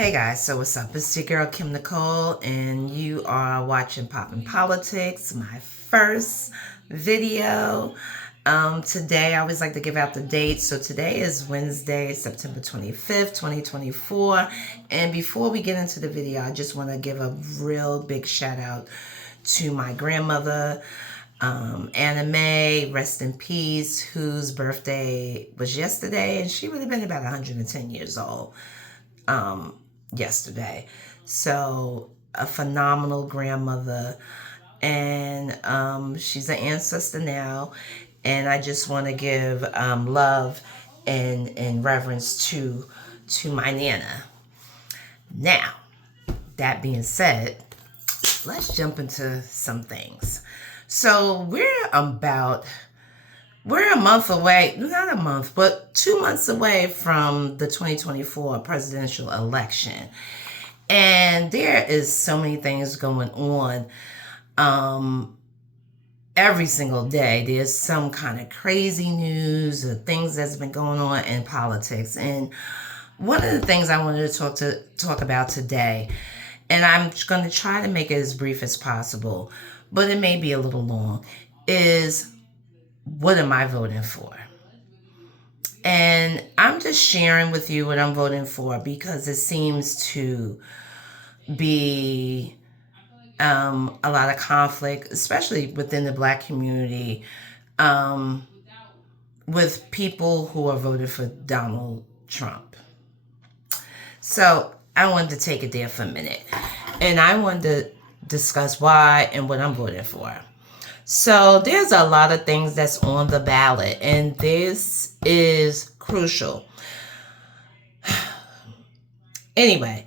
Hey guys, so what's up? It's your girl Kim Nicole, and you are watching Poppin' Politics, my first video. Today, I always like to give out the date. So today is Wednesday, September 25th, 2024. And before we get into the video, I just want to give a real big shout out to my grandmother, Anna Mae, rest in peace, whose birthday was yesterday, and she would have been about 110 years old. Yesterday. So a phenomenal grandmother, and she's an ancestor now, and I just want to give love and reverence to my Nana. Now, that being said, let's jump into some things. So we're a month away, not a month, but 2 months away from the 2024 presidential election. And there is so many things going on. Every single day, there's some kind of crazy news or things that's been going on in politics. And one of the things I wanted to talk about today, and I'm going to try to make it as brief as possible, but it may be a little long, is what am I voting for? And I'm just sharing with you what I'm voting for because it seems to be a lot of conflict, especially within the Black community, with people who are voting for Donald Trump. So I wanted to take it there for a minute, and I wanted to discuss why and what I'm voting for. So there's a lot of things that's on the ballot, and this is crucial. Anyway,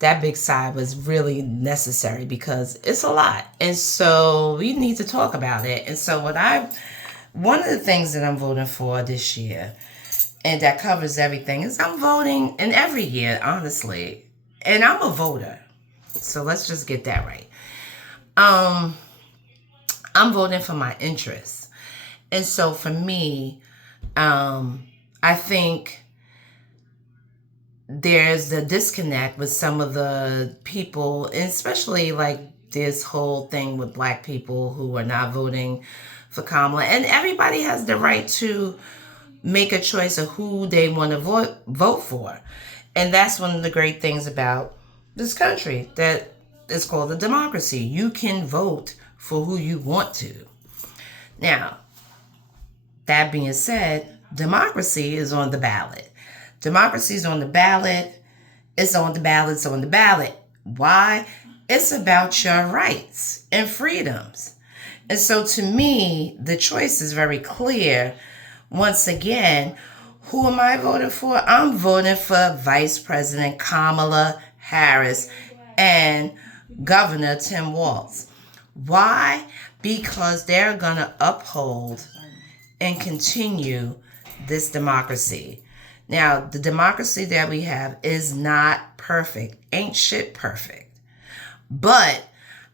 that big sigh was really necessary because it's a lot. And so we need to talk about it. And so one of the things that I'm voting for this year, and that covers everything, is I'm voting, and every year, honestly, and I'm a voter. So let's just get that right. I'm voting for my interests. And so for me, I think there's a disconnect with some of the people, and especially like this whole thing with Black people who are not voting for Kamala. And everybody has the right to make a choice of who they want to vote for. And that's one of the great things about this country, that it's called a democracy. You can vote for who you want to. Now, that being said, democracy is on the ballot. Democracy is on the ballot. It's on the ballot. It's on the ballot. Why? It's about your rights and freedoms. And so to me, the choice is very clear. Once again, who am I voting for? I'm voting for Vice President Kamala Harris and Governor Tim Walz. Why? Because they're going to uphold and continue this democracy. Now, the democracy that we have is not perfect. Ain't shit perfect. But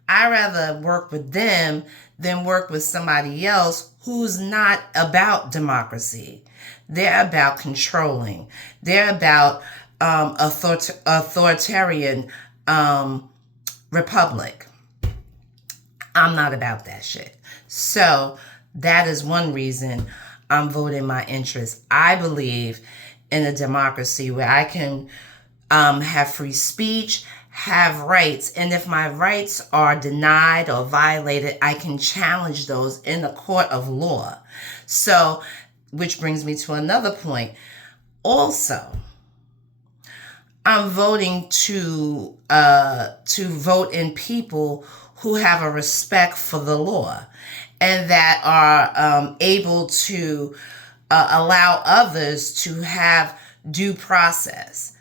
I'd rather work with them than work with somebody else who's not about democracy. They're about controlling. They're about authoritarian republic. I'm not about that shit. So that is one reason I'm voting my interests. I believe in a democracy where I can have free speech, have rights, and if my rights are denied or violated, I can challenge those in the court of law. So, which brings me to another point. Also, I'm voting to vote in people who have a respect for the law and that are able to allow others to have due process.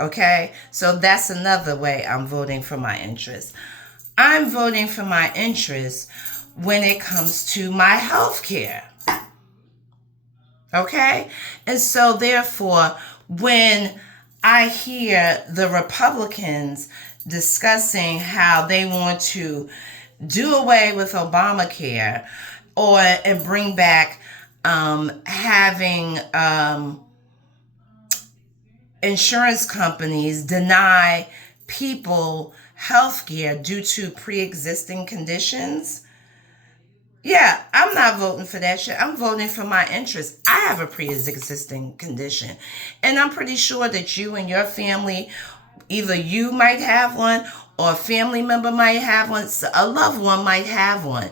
Okay? So that's another way I'm voting for my interests. I'm voting for my interests when it comes to my health care. Okay? And so therefore, when I hear the Republicans discussing how they want to do away with Obamacare and bring back having insurance companies deny people health care due to pre-existing conditions. Yeah, I'm not voting for that shit. I'm voting for my interests. I have a pre-existing condition. And I'm pretty sure that you and your family, either you might have one or a family member might have one, a loved one might have one.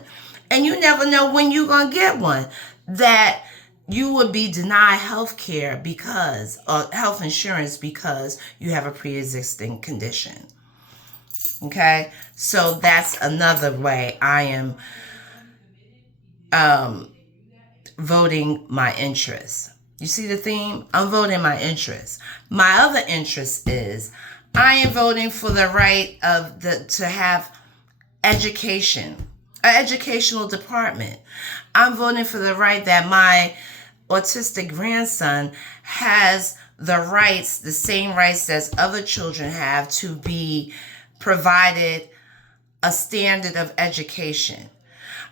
And you never know when you're going to get one. That you would be denied health care because, or health insurance because you have a pre-existing condition. Okay? So that's another way I am voting my interests. You see the theme? I'm voting my interests. My other interest is I am voting for the right of to have education, an educational department. I'm voting for the right that my autistic grandson has the rights, the same rights as other children have, to be provided a standard of education.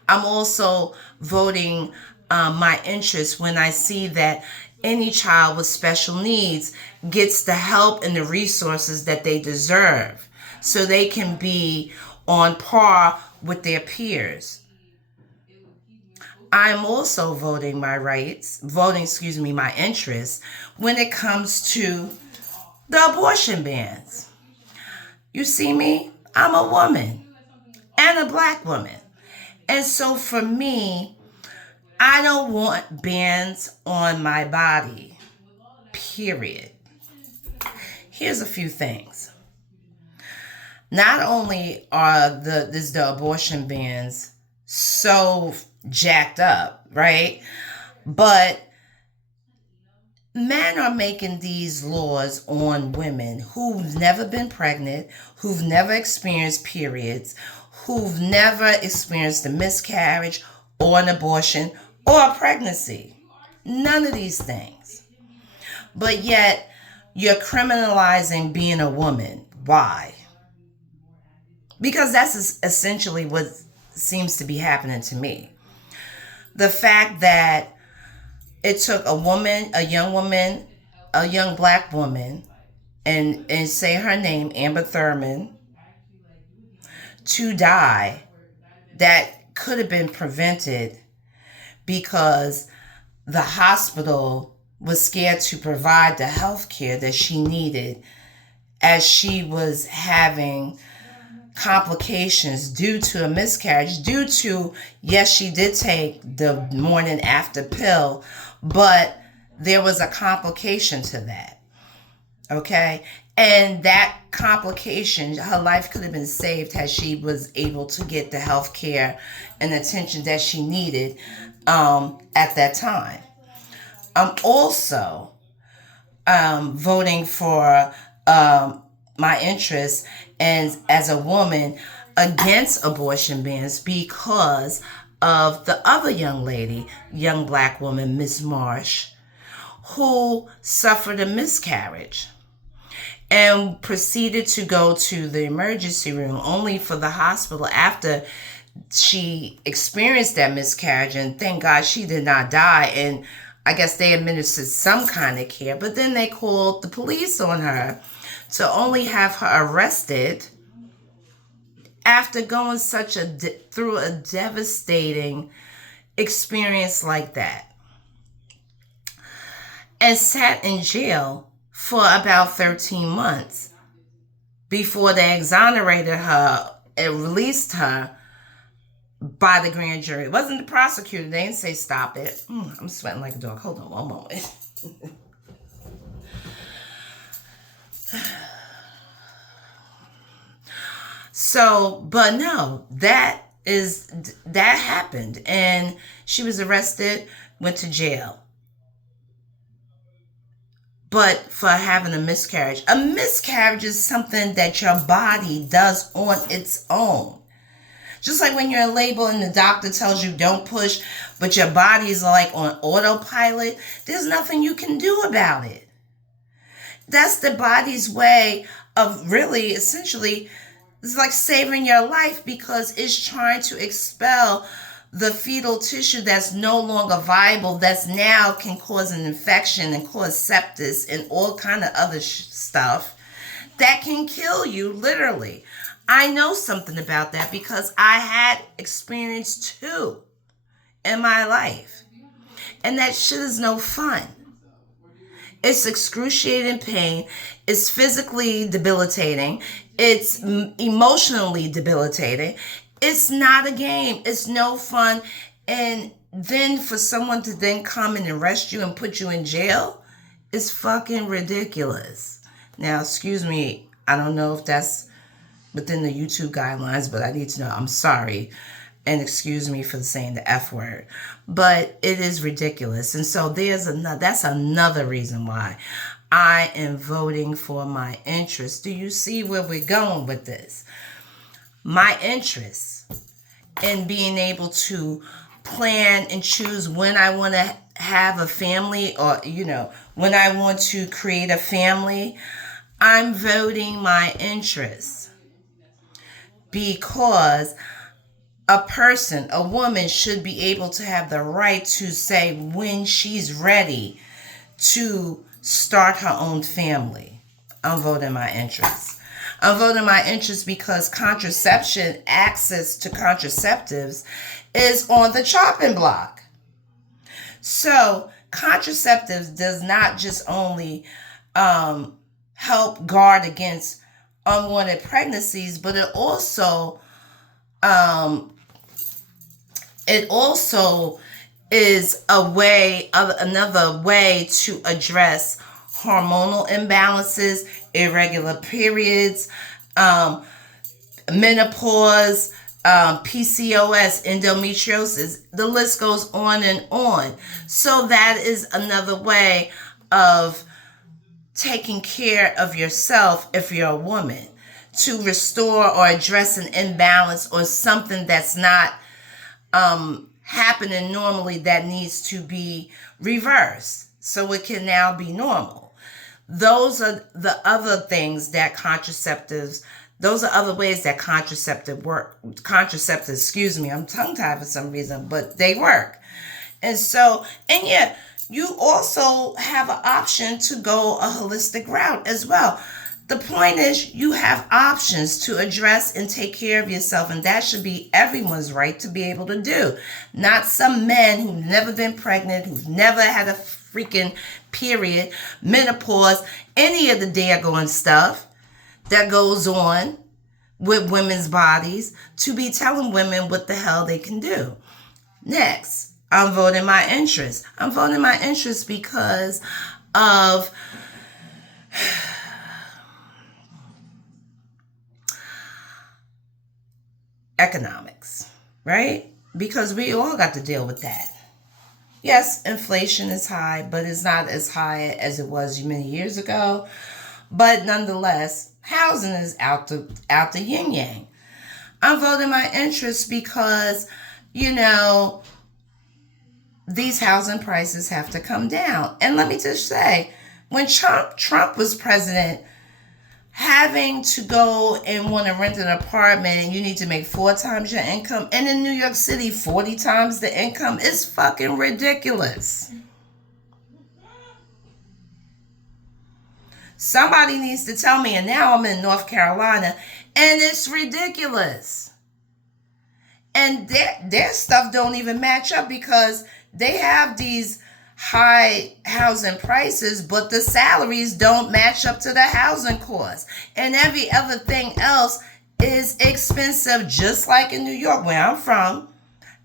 I'm also voting my interest when I see that any child with special needs gets the help and the resources that they deserve so they can be on par with their peers. I'm also voting my interests when it comes to the abortion bans. You see me? I'm a woman and a black woman. And so for me, I don't want bans on my body, period. Here's a few things. Not only are the abortion bans so jacked up, right? But men are making these laws on women who've never been pregnant, who've never experienced periods, who've never experienced a miscarriage or an abortion or a pregnancy. None of these things. But yet, you're criminalizing being a woman. Why? Because that's essentially what seems to be happening to me. The fact that it took a young black woman, and say her name, Amber Thurman, to die, that could have been prevented because the hospital was scared to provide the health care that she needed as she was having complications due to a miscarriage, due to, yes, she did take the morning after pill, but there was a complication to that. Okay? And that complication, her life could have been saved had she was able to get the health care and attention that she needed at that time. I'm also voting for my interests and as a woman against abortion bans because of the other young lady, young black woman, Miss Marsh, who suffered a miscarriage and proceeded to go to the emergency room only for the hospital after she experienced that miscarriage. And thank God she did not die. And I guess they administered some kind of care, but then they called the police on her to only have her arrested after going through a devastating experience like that, and sat in jail for about 13 months before they exonerated her and released her by the grand jury. It wasn't the prosecutor. They didn't say stop it. I'm sweating like a dog. Hold on one moment. So, but no, that happened, and she was arrested, went to jail. But for having a miscarriage is something that your body does on its own. Just like when you're in labor and the doctor tells you don't push, but your body is like on autopilot, there's nothing you can do about it. That's the body's way of really, essentially, it's like saving your life because it's trying to expel the fetal tissue that's no longer viable, that's now can cause an infection and cause sepsis and all kind of other stuff that can kill you, literally. I know something about that because I had experience too in my life. And that shit is no fun. It's excruciating pain. It's physically debilitating. It's emotionally debilitating. It's not a game. It's no fun. And then for someone to then come and arrest you and put you in jail is fucking ridiculous. Now, excuse me, I don't know if that's within the YouTube guidelines, but I need to know. I'm sorry. And excuse me for saying the F word. But it is ridiculous. And so that's another reason why I am voting for my interest. Do you see where we're going with this? My interest in being able to plan and choose when I want to have a family, or, when I want to create a family. I'm voting my interest because a woman should be able to have the right to say when she's ready to start her own family. I'm voting my interest. I'm voting my interest because contraception, access to contraceptives is on the chopping block. So contraceptives does not just only help guard against unwanted pregnancies, but it also is another way to address hormonal imbalances, irregular periods, menopause, PCOS, endometriosis. The list goes on and on. So that is another way of taking care of yourself if you're a woman, to restore or address an imbalance or something that's not happening normally that needs to be reversed so it can now be normal. Those are the other things that those are other ways that contraceptives, excuse me, I'm tongue-tied for some reason, but they work. And so, and yeah, you also have an option to go a holistic route as well. The point is, you have options to address and take care of yourself, and that should be everyone's right to be able to do. Not some men who've never been pregnant, who've never had a freaking period, menopause, any of the daggone stuff that goes on with women's bodies, to be telling women what the hell they can do. Next, I'm voting my interest. I'm voting my interest because of economics, right? Because we all got to deal with that. Yes, inflation is high, but it's not as high as it was many years ago. But nonetheless, housing is out the yin yang. I'm voting my interest because, these housing prices have to come down. And let me just say, when Trump was president, having to go and want to rent an apartment and you need to make 4 times your income, and in New York City 40 times the income, is fucking ridiculous. Somebody needs to tell me, and now I'm in North Carolina and it's ridiculous. And their stuff don't even match up because they have these high housing prices, but the salaries don't match up to the housing costs. And every other thing else is expensive, just like in New York, where I'm from,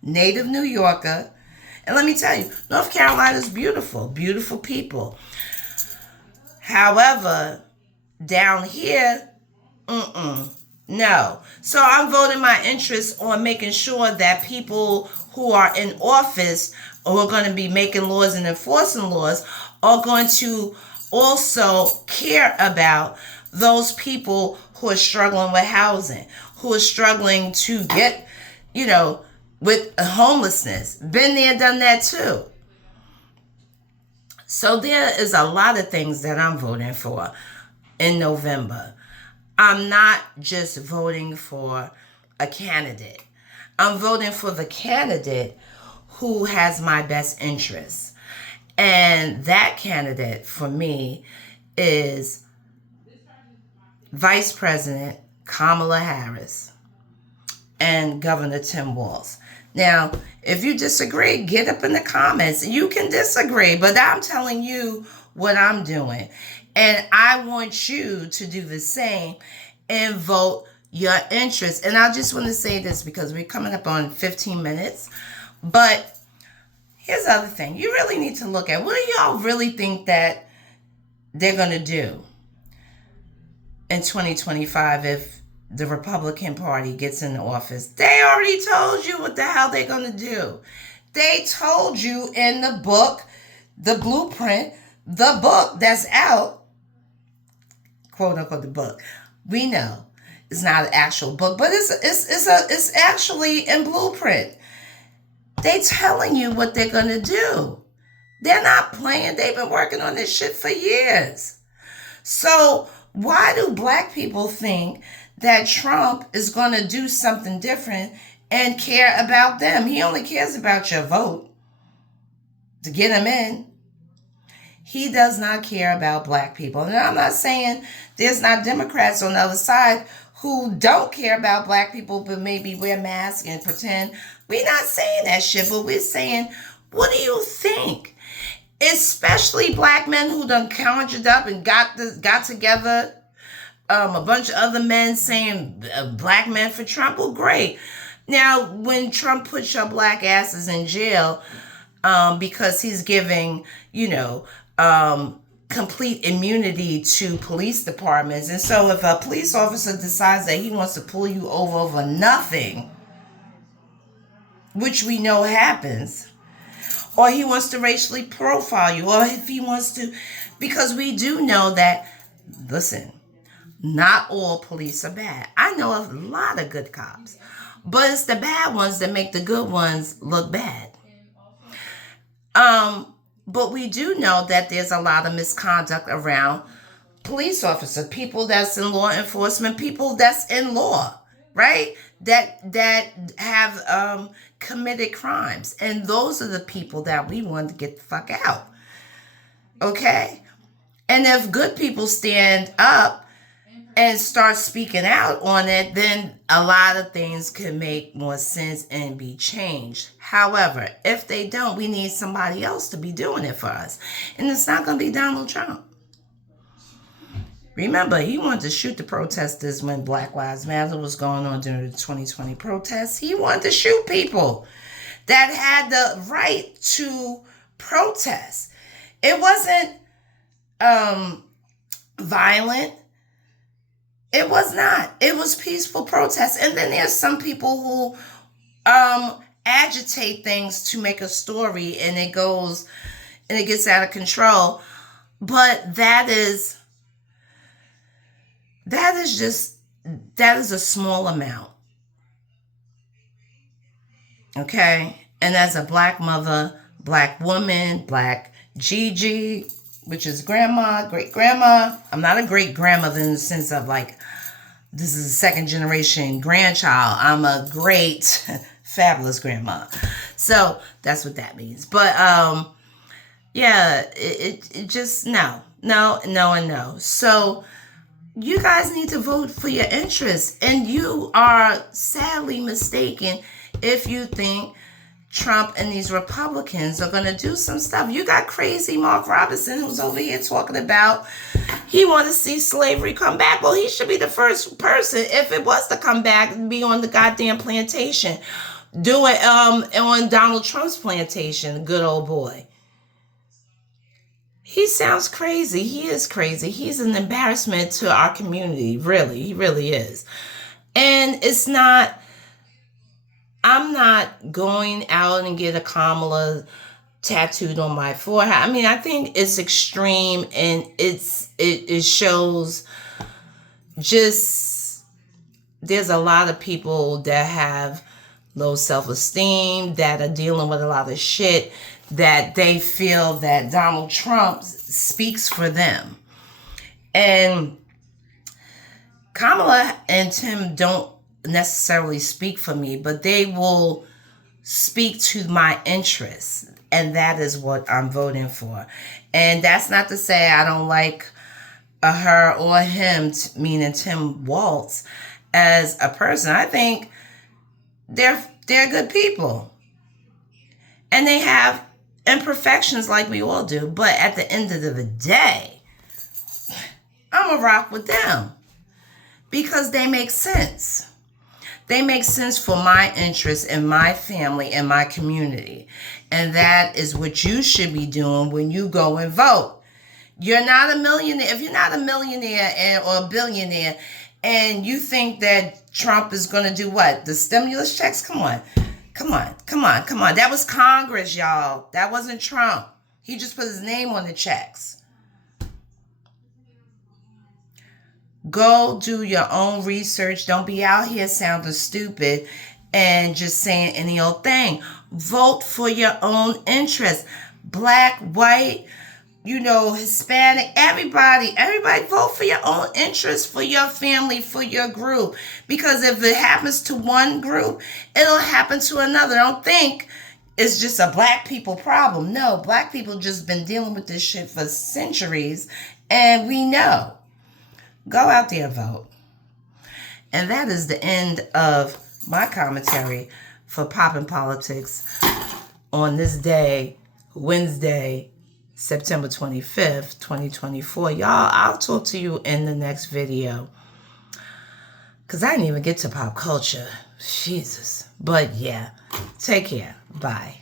native New Yorker. And let me tell you, North Carolina is beautiful, beautiful people. However, down here, no. So I'm voting my interest on making sure that people who are in office, who are going to be making laws and enforcing laws, are going to also care about those people who are struggling with housing, who are struggling to get, with homelessness. Been there, done that too. So there is a lot of things that I'm voting for in November. I'm not just voting for a candidate. I'm voting for the candidate who has my best interests. And that candidate for me is Vice President Kamala Harris and Governor Tim Walz. Now, if you disagree, get up in the comments. You can disagree, but I'm telling you what I'm doing. And I want you to do the same and vote your interest. And I just want to say this because we're coming up on 15 minutes. But here's the other thing. You really need to look at what do y'all really think that they're going to do in 2025 if the Republican Party gets in office. They already told you what the hell they're going to do. They told you in the book, the blueprint, the book that's out, quote unquote, the book. We know it's not an actual book, but it's actually in blueprint. They telling you what they're going to do. They're not playing. They've been working on this shit for years. So why do black people think that Trump is going to do something different and care about them? He only cares about your vote to get him in. He does not care about black people. And I'm not saying there's not Democrats on the other side who don't care about black people, but maybe wear masks and pretend. We're not saying that shit, but we're saying, what do you think? Especially black men who done conjured up and got together a bunch of other men saying black men for Trump. Well, great. Now, when Trump puts your black asses in jail because he's giving, complete immunity to police departments. And so if a police officer decides that he wants to pull you over nothing, which we know happens, or he wants to racially profile you, or if he wants to, because we do know that, listen, not all police are bad. I know a lot of good cops, but it's the bad ones that make the good ones look bad. But we do know that there's a lot of misconduct around police officers, people that's in law enforcement, people that's in law, right? That have committed crimes. And those are the people that we want to get the fuck out. Okay? And if good people stand up and start speaking out on it, then a lot of things can make more sense and be changed. However, if they don't, we need somebody else to be doing it for us. And it's not going to be Donald Trump. Remember, he wanted to shoot the protesters when Black Lives Matter was going on during the 2020 protests. He wanted to shoot people that had the right to protest. It wasn't violent. It was not. It was peaceful protest. And then there's some people who agitate things to make a story and it gets out of control. But that is a small amount. Okay? And as a black mother, black woman, black Gigi, which is grandma, great grandma. I'm not a great grandmother in the sense of like, this is a second generation grandchild. I'm a great, fabulous grandma. So that's what that means. But yeah, it just, no. So you guys need to vote for your interests. And you are sadly mistaken if you think Trump and these Republicans are going to do some stuff. You got crazy Mark Robinson who's over here talking about he wants to see slavery come back. Well, he should be the first person, if it was to come back, be on the goddamn plantation. Do it on Donald Trump's plantation, good old boy. He sounds crazy. He is crazy. He's an embarrassment to our community. Really, he really is. And it's not... I'm not going out and get a Kamala tattooed on my forehead. I mean, I think it's extreme and it shows just there's a lot of people that have low self-esteem, that are dealing with a lot of shit, that they feel that Donald Trump speaks for them. And Kamala and Tim don't necessarily speak for me, but they will speak to my interests. And that is what I'm voting for. And that's not to say I don't like her or him, meaning Tim Walz, as a person. I think they're good people. And they have imperfections like we all do. But at the end of the day, I'm going to rock with them because they make sense. They make sense for my interests and my family and my community. And that is what you should be doing when you go and vote. You're not a millionaire. If you're not a millionaire or a billionaire and you think that Trump is going to do what? The stimulus checks? Come on. That was Congress, y'all. That wasn't Trump. He just put his name on the checks. Go do your own research. Don't be out here sounding stupid and just saying any old thing. Vote for your own interest. Black, white, Hispanic, everybody vote for your own interest, for your family, for your group. Because if it happens to one group, it'll happen to another. Don't think it's just a black people problem. No, black people just been dealing with this shit for centuries, and we know. Go out there and vote. And that is the end of my commentary for Poppin' Politics on this day, Wednesday, September 25th, 2024. Y'all, I'll talk to you in the next video. Because I didn't even get to pop culture. Jesus. But yeah, take care. Bye.